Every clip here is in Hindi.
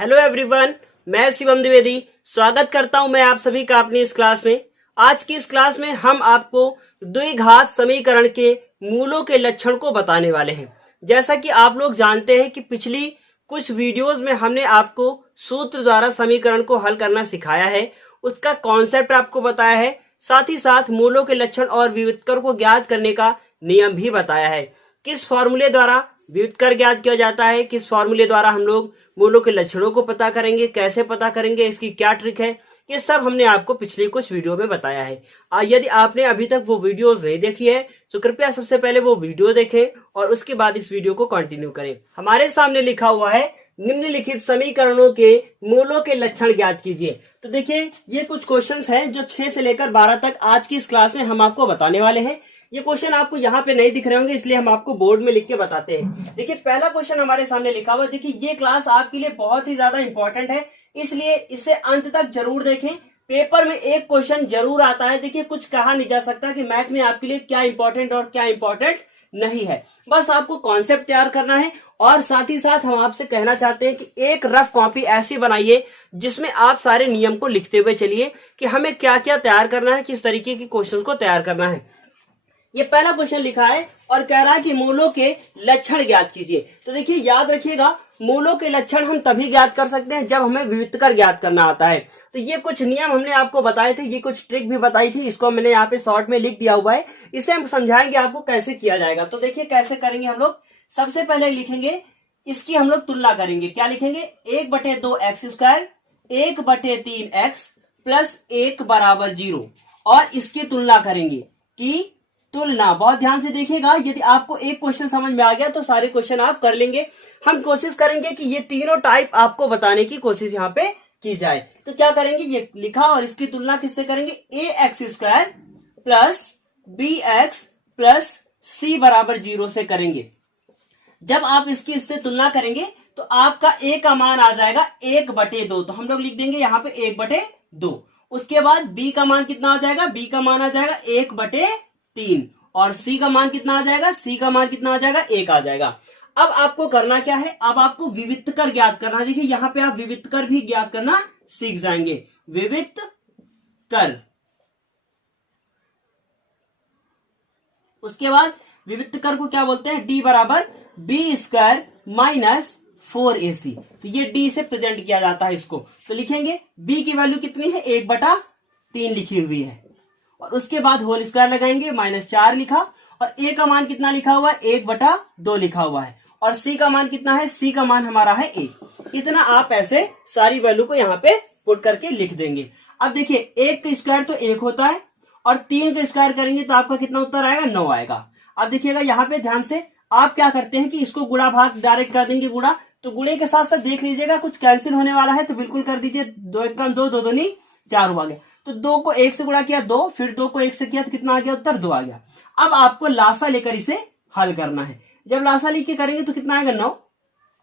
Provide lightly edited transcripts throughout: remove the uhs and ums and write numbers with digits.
हेलो एवरीवन, मैं शिवम द्विवेदी स्वागत करता हूं मैं आप सभी का अपनी इस क्लास में। आज की इस क्लास में हम आपको द्विघात समीकरण के मूलों के लक्षण को बताने वाले हैं। जैसा कि आप लोग जानते हैं कि पिछली कुछ वीडियोस में हमने आपको सूत्र द्वारा समीकरण को हल करना सिखाया है, उसका कॉन्सेप्ट आपको बताया है, साथ ही साथ मूलों के लक्षण और विविधकर को ज्ञात करने का नियम भी बताया है। किस फॉर्मूले द्वारा विविधकर ज्ञात किया जाता है, किस फॉर्मूले द्वारा हम लोग मूलों के लक्षणों को पता करेंगे, कैसे पता करेंगे, इसकी क्या ट्रिक है, ये सब हमने आपको पिछली कुछ वीडियो में बताया है। यदि आपने अभी तक वो वीडियोस नहीं देखी है तो कृपया सबसे पहले वो वीडियो देखें और उसके बाद इस वीडियो को कंटिन्यू करें। हमारे सामने लिखा हुआ है निम्नलिखित समीकरणों के मूलों के लक्षण ज्ञात कीजिए। तो देखिए, ये कुछ क्वेश्चंस हैं जो 6 से लेकर 12 तक आज की इस क्लास में हम आपको बताने वाले हैं। ये क्वेश्चन आपको यहाँ पे नहीं दिख रहे होंगे, इसलिए हम आपको बोर्ड में लिख के बताते हैं। देखिए, पहला क्वेश्चन हमारे सामने लिखा हुआ है। देखिए, ये क्लास आपके लिए बहुत ही ज्यादा इंपॉर्टेंट है, इसलिए इसे अंत तक जरूर देखें। पेपर में एक क्वेश्चन जरूर आता है। देखिए, कुछ कहा नहीं जा सकता कि मैथ में आपके लिए क्या इंपॉर्टेंट और क्या इंपॉर्टेंट नहीं है। बस आपको कॉन्सेप्ट तैयार करना है और साथ ही साथ हम आपसे कहना चाहते हैं कि एक रफ कॉपी ऐसी बनाइए जिसमें आप सारे नियम को लिखते हुए चलिए कि हमें क्या क्या तैयार करना है, किस तरीके के क्वेश्चन को तैयार करना है। ये पहला क्वेश्चन लिखा है और कह रहा है कि मूलों के लक्षण ज्ञात कीजिए। तो देखिए, याद रखिएगा, मूलों के लक्षण हम तभी ज्ञात कर सकते हैं जब हमें विविधकर ज्ञात करना आता है। तो ये कुछ नियम हमने आपको बताए थे, ये कुछ ट्रिक भी बताई थी, इसको मैंने यहाँ पे शॉर्ट में लिख दिया हुआ है। इसे हम समझाएंगे आपको कैसे किया जाएगा। तो देखिए कैसे करेंगे हम लोग। सबसे पहले लिखेंगे, इसकी हम लोग तुलना करेंगे। क्या लिखेंगे? 1/2x² 1/3x प्लस 1 बराबर 0 और इसकी तुलना करेंगे कि तुलना। बहुत ध्यान से देखिएगा, यदि आपको एक क्वेश्चन समझ में आ गया तो सारे क्वेश्चन आप कर लेंगे। हम कोशिश करेंगे कि ये तीनों टाइप आपको बताने की कोशिश यहाँ पे की जाए। तो क्या करेंगे, ये लिखा और इसकी तुलना किससे करेंगे? ax² plus bx plus c बराबर 0 से करेंगे। जब आप इसकी इससे तुलना करेंगे तो आपका a का मान आ जाएगा 1/2। तो हम लोग लिख देंगे यहाँ पे 1/2। उसके बाद b का मान कितना आ जाएगा? b का मान आ जाएगा 1/3 और c का मान कितना आ जाएगा? c का मान कितना आ जाएगा? 1 आ जाएगा। अब आपको करना क्या है? अब आपको विविधकर ज्ञात करना है। देखिए, यहाँ पे आप विविधकर भी ज्ञात करना सीख जाएंगे। विविधकर, उसके बाद विविधकर को क्या बोलते हैं? d बराबर b² माइनस 4ac। तो ये d से प्रेजेंट किया जाता है इसको। तो लिखेंगे b की वैल्यू कितनी है? 1/3 लिखी हुई है और उसके बाद होल स्क्वायर लगाएंगे, -4 लिखा और a का मान कितना लिखा हुआ है? 1/2 लिखा हुआ है और c का मान कितना है? c का मान हमारा है 1। इतना आप ऐसे सारी वैल्यू को यहाँ पे पुट करके लिख देंगे। अब देखिए, 1 का स्क्वायर तो 1 होता है और 3 का स्क्वायर करेंगे तो आपका कितना उत्तर आएगा? 9 आएगा। अब देखिएगा, यहाँ पे ध्यान से आप क्या करते हैं कि इसको गुणा भाग डायरेक्ट कर देंगे गुणा। तो गुणे के साथ साथ देख लीजिएगा कुछ कैंसिल होने वाला है तो बिल्कुल कर दीजिए। 2 × 2 2 2 नहीं 4 आ गया। तो 2 को 1 से गुणा किया 2, फिर 2 को 1 से किया तो कितना आ गया? उत्तर 2 आ गया। अब आपको लासा लेकर इसे हल करना है। जब लासा लिख के करेंगे तो कितना आएगा? 9।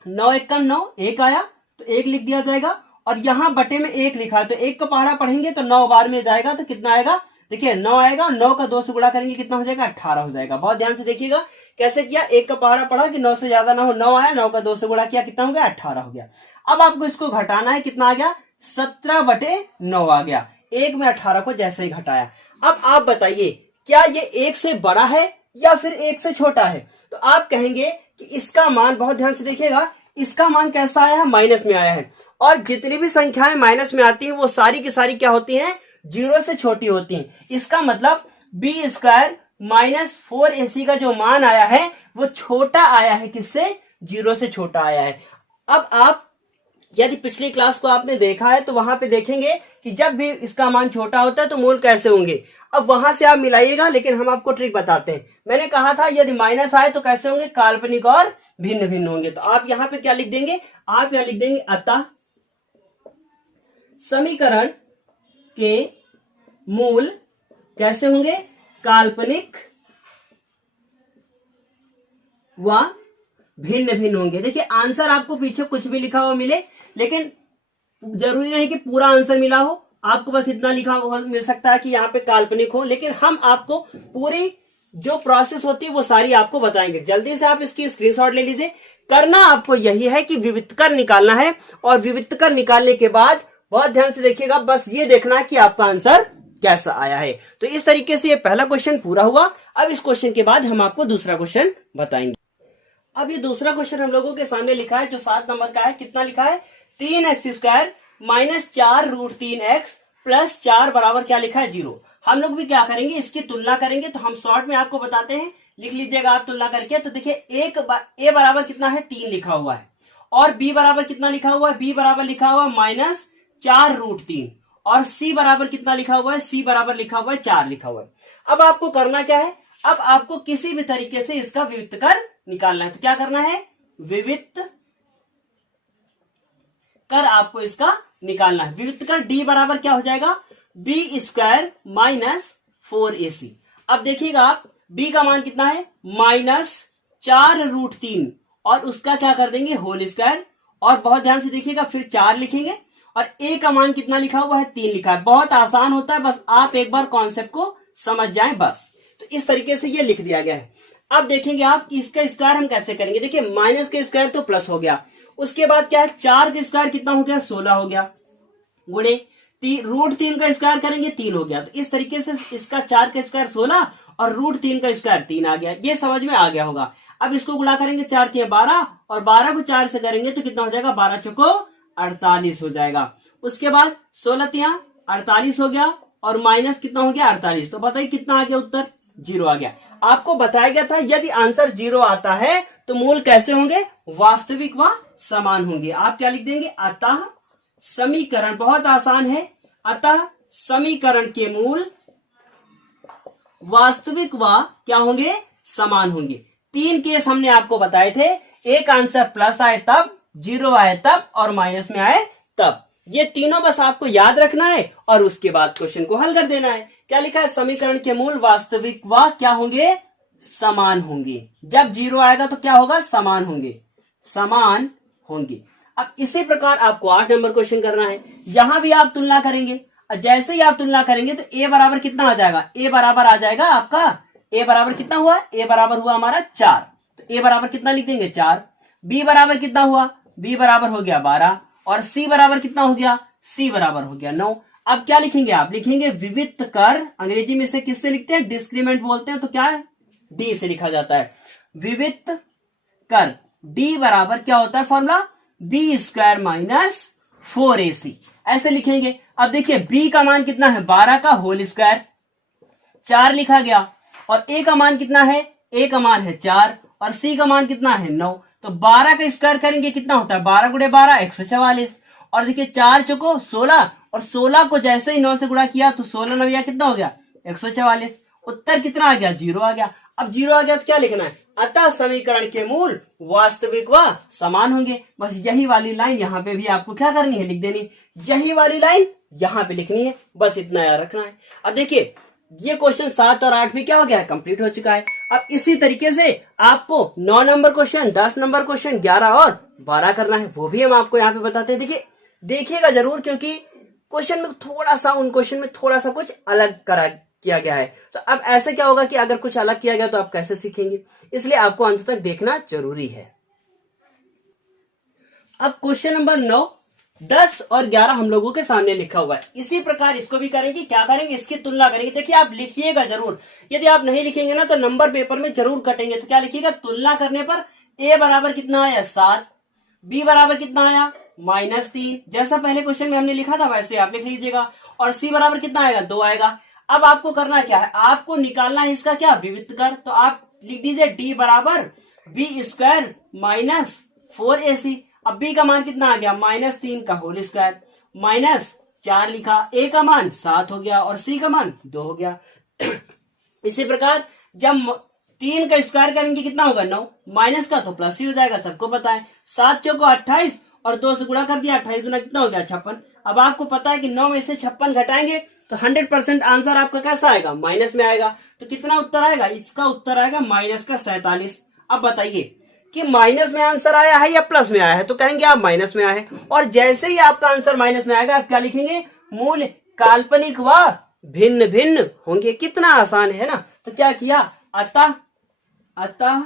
9 × 1 = 9, 1 आया तो 1 लिख दिया जाएगा और यहाँ बटे में 1 लिखा है तो 1 का पहाड़ा पढ़ेंगे तो 9 बार में जाएगा तो कितना आएगा? देखिए 9 आएगा। 9 का 2 से गुणा करेंगे कितना हो जाएगा? 18 हो जाएगा। बहुत ध्यान से देखिएगा कैसे किया। 1 का पहाड़ा पढ़ा कि 9 से ज्यादा ना हो। 9 आया, 9 का 2 से गुणा किया कितना हो गया? 18 हो गया। अब आपको इसको घटाना है। कितना आ गया? 17/9 आ गया। 1 में 18 को जैसे ही घटाया। अब आप बताइए, क्या ये 1 से बड़ा है या फिर 1 से छोटा है? तो आप कहेंगे कि इसका मान, बहुत ध्यान से देखिएगा, इसका मान कैसा आया है? माइनस में आया है। और जितनी भी संख्याएं माइनस में आती हैं वो सारी की सारी क्या होती हैं? 0 से छोटी होती हैं। इसका मतलब b² माइनस 4ac का जो मान आया है वो छोटा आया है। किससे? 0 से छोटा आया है। अब आप यदि पिछली क्लास को आपने देखा है तो वहां पे देखेंगे कि जब भी इसका मान छोटा होता है तो मूल कैसे होंगे। अब वहां से आप मिलाइएगा, लेकिन हम आपको ट्रिक बताते हैं। मैंने कहा था यदि माइनस आए तो कैसे होंगे? काल्पनिक और भिन्न भिन्न होंगे। तो आप यहाँ पे क्या लिख देंगे? आप यहाँ लिख देंगे, अतः समीकरण के मूल कैसे होंगे? काल्पनिक व भिन्न भिन्न होंगे। देखिए, आंसर आपको पीछे कुछ भी लिखा हुआ मिले, लेकिन जरूरी नहीं कि पूरा आंसर मिला हो। आपको बस इतना लिखा हुआ मिल सकता है कि यहाँ पे काल्पनिक हो, लेकिन हम आपको पूरी जो प्रोसेस होती है वो सारी आपको बताएंगे। जल्दी से आप इसकी स्क्रीनशॉट ले लीजिए। करना आपको यही है कि विविधकर निकालना है, और विविधकर निकालने के बाद बहुत ध्यान से देखिएगा, बस ये देखना कि आपका आंसर कैसा आया है। तो इस तरीके से ये पहला क्वेश्चन पूरा हुआ। अब इस क्वेश्चन के बाद हम आपको दूसरा क्वेश्चन बताएंगे। अब ये दूसरा क्वेश्चन हम लोगों के सामने लिखा है जो 7 नंबर का है। कितना लिखा है? 3x² माइनस 4√3x प्लस 4 बराबर क्या लिखा है? 0। हम लोग भी क्या करेंगे, इसकी तुलना करेंगे। तो हम शॉर्ट में आपको बताते हैं, लिख लीजिएगा आप तुलना करके। तो देखिए ए बराबर कितना है? 3 लिखा हुआ है, और बी बराबर कितना लिखा हुआ है? बी बराबर लिखा हुआ है माइनस 4√3, और सी बराबर कितना लिखा हुआ है? सी बराबर लिखा हुआ है 4 लिखा हुआ है। अब आपको करना क्या है? अब आपको किसी भी तरीके से इसका विविधकर निकालना है। तो क्या करना है? विविध कर आपको इसका निकालना है। विविध कर डी बराबर क्या हो जाएगा? b² minus 4ac। अब देखिएगा आप, b का मान कितना है? माइनस 4√3, और उसका क्या कर देंगे? Whole square. और बहुत ध्यान से देखिएगा, फिर 4 लिखेंगे, और a का मान कितना लिखा हुआ है? 3 लिखा है। बहुत आसान होता है, बस आप एक बार कॉन्सेप्ट को समझ जाएं बस। तो इस तरीके से ये लिख दिया गया है। अब देखेंगे आप इसका स्क्वायर हम कैसे करेंगे। देखिए, माइनस के स्क्वायर तो प्लस हो गया, उसके बाद क्या है? 4 का स्क्वायर कितना हो गया? 16 हो गया, गुणे √3 का स्क्वायर करेंगे 3 हो गया। तो इस तरीके से इसका 4 का स्क्वायर 16 और √3 का स्क्वायर 3 आ गया। ये समझ में आ गया होगा। अब इसको गुणा करेंगे, 4 × 12, और 12 को 4 से करेंगे तो कितना हो जाएगा? 12 चौको 48 हो जाएगा। उसके बाद 16 × 48 हो गया, और माइनस कितना हो गया? 48। तो बताइए कितना आ गया? उत्तर 0 आ गया। आपको बताया गया था यदि आंसर 0 आता है तो मूल कैसे होंगे? वास्तविक व समान होंगे। आप क्या लिख देंगे? अतः समीकरण, बहुत आसान है, अतः समीकरण के मूल वास्तविक व क्या होंगे? समान होंगे। 3 केस हमने आपको बताए थे। एक आंसर प्लस आए तब, 0 आए तब, और माइनस में आए तब। ये तीनों बस आपको याद रखना है, और उसके बाद क्वेश्चन को हल कर देना है। क्या लिखा है? समीकरण के मूल वास्तविक व क्या होंगे? समान होंगे। जब 0 आएगा तो क्या होगा? समान होंगे, समान होंगे। अब इसी प्रकार आपको 8 नंबर क्वेश्चन करना है। यहां भी आप तुलना करेंगे, और जैसे ही आप तुलना करेंगे तो ए बराबर कितना आ जाएगा? ए बराबर आ जाएगा आपका, ए बराबर कितना हुआ? ए बराबर हुआ हमारा 4। तो ए बराबर कितना लिख देंगे? 4। बी बराबर कितना हुआ? बी बराबर हो गया 12, और सी बराबर कितना हो गया? सी बराबर हो गया 9। अब क्या लिखेंगे आप? लिखेंगे विविध कर। अंग्रेजी में से किससे लिखते हैं? डिस्क्रीमेंट बोलते हैं। तो क्या है? डी से लिखा जाता है। विविध कर डी बराबर क्या होता है फॉर्मूला? b² minus 4ac। ऐसे लिखेंगे। अब देखिए, b का मान कितना है? 12 का होल स्क्वायर, 4 लिखा गया, और a का मान कितना है? a का मान है 4, और c का मान कितना है? 9। तो 12 का स्क्वायर करेंगे कितना होता है? 12 × 12 144, और देखिए 4 चौको 16, और 16 को जैसे ही 9 से गुणा किया तो 16 9 कितना हो गया? 144। उत्तर कितना आ गया? 0 आ गया। अब 0 आ गया तो क्या लिखना है? अतः समीकरण के मूल वास्तविक व समान होंगे। बस यही वाली लाइन यहाँ पे भी आपको क्या करनी है? लिख देनी। यही वाली लाइन यहाँ पे लिखनी है, बस इतना याद रखना है। अब देखिए, ये क्वेश्चन 7 और 8 में क्या हो गया है? कंप्लीट हो चुका है। अब इसी तरीके से आपको 9 नंबर क्वेश्चन, 10 नंबर क्वेश्चन, 11 और 12 करना है। वो भी हम आपको यहाँ पे बताते हैं। देखिए, देखिएगा जरूर, क्योंकि क्वेश्चन में थोड़ा सा, उन क्वेश्चन में थोड़ा सा कुछ अलग किया गया है। तो अब ऐसे क्या होगा कि अगर कुछ अलग किया गया तो आप कैसे सीखेंगे? इसलिए आपको अंत तक देखना जरूरी है। अब क्वेश्चन नंबर 9, 10 और 11 हम लोगों के सामने लिखा हुआ है। इसी प्रकार इसको भी करेंगे। क्या करेंगे? इसकी तुलना करेंगे। देखिए, आप लिखिएगा जरूर। यदि आप नहीं लिखेंगे ना तो नंबर पेपर में जरूर कटेंगे। तो क्या लिखिएगा? तुलना करने पर a बराबर कितना आया? 7, b बराबर कितना आया? -3। जैसा पहले क्वेश्चन में हमने लिखा था वैसे आप लिख लीजिएगा, और c बराबर कितना आएगा? 2 आएगा। अब आपको करना क्या है? आपको निकालना है इसका क्या? विविध कर। तो आप लिख दीजिए d बराबर b² माइनस 4ac। अब b का मान कितना आ गया? -3 का होल स्क्वायर, माइनस 4 लिखा, a का मान 7 हो गया, और c का मान 2 हो गया। इसी प्रकार जब 3 का स्क्वायर करेंगे कितना होगा? 9, माइनस का तो प्लस ही हो जाएगा, सबको पता है। 7 चौको 28, और 2 से गुणा कर दिया, 28 गुना कितना हो गया? 56। अब आपको पता है कि 9 में से 56 घटाएंगे तो 100% आंसर आपका कैसा आएगा? माइनस में आएगा। तो कितना उत्तर आएगा? इसका उत्तर आएगा -47। अब बताइए कि माइनस में आंसर आया है या प्लस में आया है? तो कहेंगे आप माइनस में आया है, और जैसे ही आपका आंसर माइनस में आएगा आप क्या लिखेंगे? मूल काल्पनिक व भिन्न भिन्न होंगे। कितना आसान है ना? तो क्या किया? अतः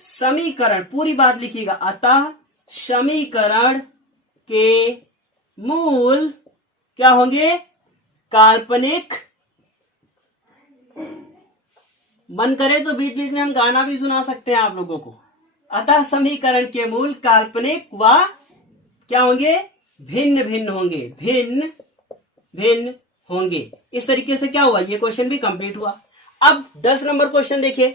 समीकरण, पूरी बात लिखिएगा, अतः समीकरण के मूल क्या होंगे, काल्पनिक। मन करे तो बीच बीच में हम गाना भी सुना सकते हैं आप लोगों को। अतः समीकरण के मूल काल्पनिक व क्या होंगे, भिन्न भिन्न होंगे, भिन्न भिन्न होंगे। इस तरीके से क्या हुआ, ये क्वेश्चन भी कंप्लीट हुआ। अब 10 नंबर क्वेश्चन देखिए।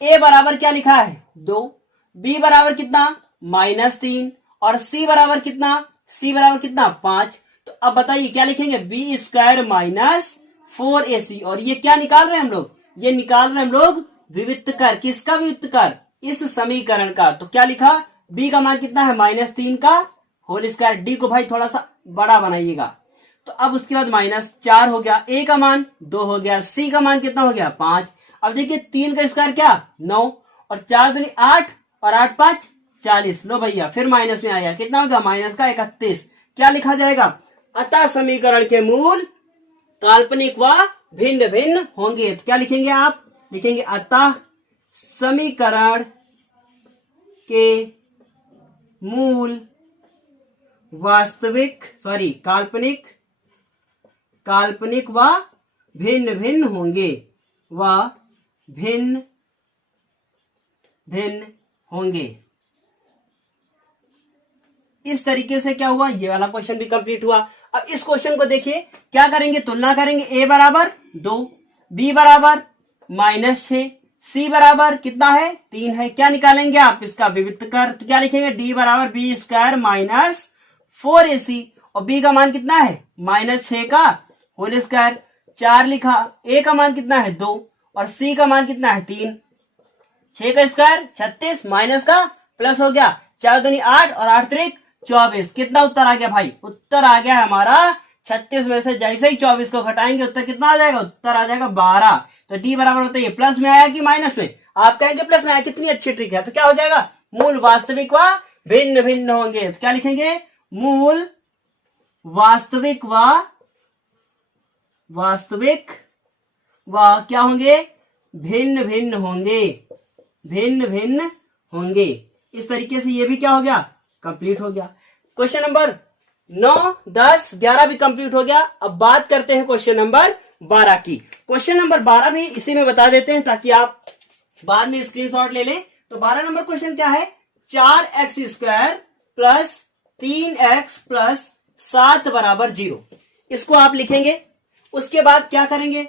ए बराबर क्या लिखा है 2, बी बराबर कितना -3 और सी बराबर कितना, सी बराबर कितना 5। तो अब बताइए क्या लिखेंगे, बी स्क्वायर -4ac। और ये क्या निकाल रहे हैं हम लोग, ये निकाल रहे हैं हम लोग विविक्तकर। किसका विविक्तकर, इस समीकरण का। तो क्या लिखा, बी का मान कितना है -3 का होल स्क्वायर। डी को भाई थोड़ा सा बड़ा बनाइएगा। तो अब उसके बाद -4 हो गया, ए का मान 2 हो गया, सी का मान कितना हो गया 5। अब देखिए 3 का स्क्वायर क्या 9 और 4 दूनी 8 और 8 5 40। लो भैया फिर माइनस में आया, कितना होगा -31। क्या लिखा जाएगा, अतः समीकरण के मूल काल्पनिक व भिन्न भिन्न होंगे। तो क्या लिखेंगे आप, लिखेंगे अतः समीकरण के मूल काल्पनिक व भिन्न भिन्न होंगे, व भिन्न भिन्न होंगे। इस तरीके से क्या हुआ, ये वाला क्वेश्चन भी कंप्लीट हुआ। अब इस क्वेश्चन को देखिए, क्या करेंगे, तुलना करेंगे। ए बराबर 2, बी बराबर -6, सी बराबर कितना है 3 है। क्या निकालेंगे आप, इसका विविक्तकर। तो क्या लिखेंगे, डी बराबर बी स्क्वायर -4ac और बी का मान कितना है -6 का होल स्क्वायर। 4 लिखा, ए का मान कितना है 2 और सी का मान कितना है 3। 6 का स्क्वायर 36 माइनस का प्लस हो गया, 4 दूनी 8 और 8 त्रिक 24। कितना उत्तर आ गया भाई, उत्तर आ गया हमारा 36 में से जैसे ही 24 को घटाएंगे उत्तर कितना आ जाएगा, उत्तर आ जाएगा 12। तो डी बराबर बताइए प्लस में आया कि माइनस में, आप कहेंगे प्लस में आया, कितनी अच्छी ट्रिक है। तो क्या हो जाएगा, मूल वास्तविक व भिन्न भिन्न होंगे। तो क्या लिखेंगे, मूल वास्तविक व क्या होंगे, भिन्न भिन्न होंगे, भिन्न भिन्न होंगे। इस तरीके से ये भी क्या हो गया, कंप्लीट हो गया। क्वेश्चन नंबर 9, 10, 11 भी कंप्लीट हो गया। अब बात करते हैं क्वेश्चन नंबर 12 की। क्वेश्चन नंबर 12 भी इसी में बता देते हैं ताकि आप बाद में स्क्रीनशॉट ले लें। तो 12 नंबर क्वेश्चन क्या है, 4x² प्लस 3x प्लस 7 बराबर 0। इसको आप लिखेंगे, उसके बाद क्या करेंगे,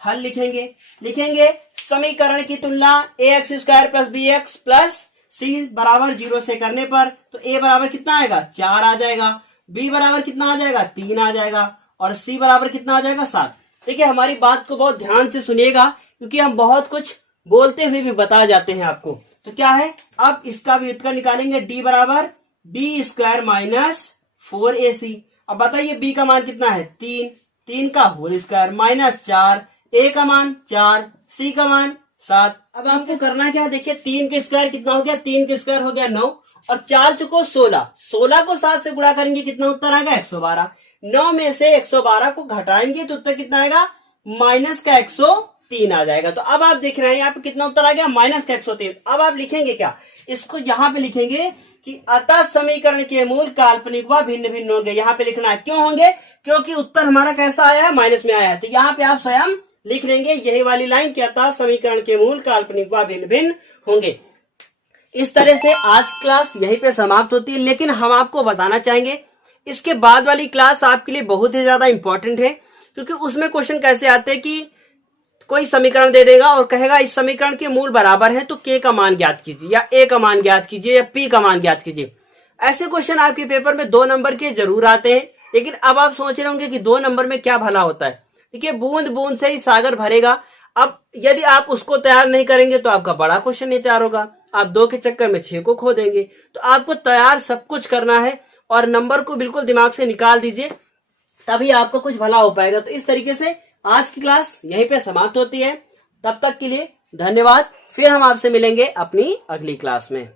हल लिखेंगे समीकरण की तुलना ax² plus bx plus c बराबर 0 से करने पर। तो a बराबर कितना आएगा 4 आ जाएगा, b बराबर कितना आ जाएगा 3 आ जाएगा और c बराबर कितना आ जाएगा 7। देखिए हमारी बात को बहुत ध्यान से सुनिएगा क्योंकि हम बहुत कुछ बोलते हुए भी बता जाते हैं आपको। तो क्या है, अब इसका व्युत्क्रम निकालेंगे, d बराबर b² -4ac। अब बताइए b का मान कितना है 3 का होल स्क्वायर -4, a का मान 4, c का मान 7। अब आपको करना क्या है, देखिए 3 के स्क्वायर कितना हो गया, 3 के स्क्वायर हो गया 9 और 4 चुको 16, 16 को 7 से गुणा करेंगे कितना उत्तर आएगा 112। 9 में से 112 को घटाएंगे तो उत्तर कितना आएगा -103 आ जाएगा। तो अब आप देख रहे हैं यहाँ पे कितना उत्तर आ गया -103। अब आप लिखेंगे क्या, इसको यहाँ पे लिखेंगे कि अतः समीकरण के मूल काल्पनिक व भिन्न भिन्न होंगे। यहाँ पे लिखना है, क्यों होंगे, क्योंकि उत्तर हमारा कैसा आया है माइनस में आया है। तो यहाँ पे आप स्वयं लिख लेंगे यही वाली लाइन कि अतः समीकरण के मूल काल्पनिक व भिन्न भिन्न होंगे। इस तरह से आज क्लास यहीं पे समाप्त होती है, लेकिन हम आपको बताना चाहेंगे इसके बाद वाली क्लास आपके लिए बहुत ही ज्यादा इंपॉर्टेंट है क्योंकि उसमें क्वेश्चन कैसे आते हैं कि कोई समीकरण दे देगा और कहेगा इस समीकरण के मूल बराबर है तो k का मान ज्ञात कीजिए या a का मान ज्ञात कीजिए या p का मान ज्ञात कीजिए। ऐसे क्वेश्चन आपके पेपर में 2 नंबर के जरूर आते हैं, लेकिन अब आप सोच रहे होंगे कि 2 नंबर में क्या भला होता है। देखिए बूंद बूंद से ही सागर भरेगा। अब यदि आप उसको तैयार नहीं करेंगे तो आपका बड़ा क्वेश्चन नहीं तैयार होगा, आप 2 के चक्कर में 6 को खो देंगे। तो आपको तैयार सब कुछ करना है और नंबर को बिल्कुल दिमाग से निकाल दीजिए, तभी आपको कुछ भला हो पाएगा। तो इस तरीके से आज की क्लास यहीं पे समाप्त होती है। तब तक के लिए धन्यवाद। फिर हम आपसे मिलेंगे अपनी अगली क्लास में।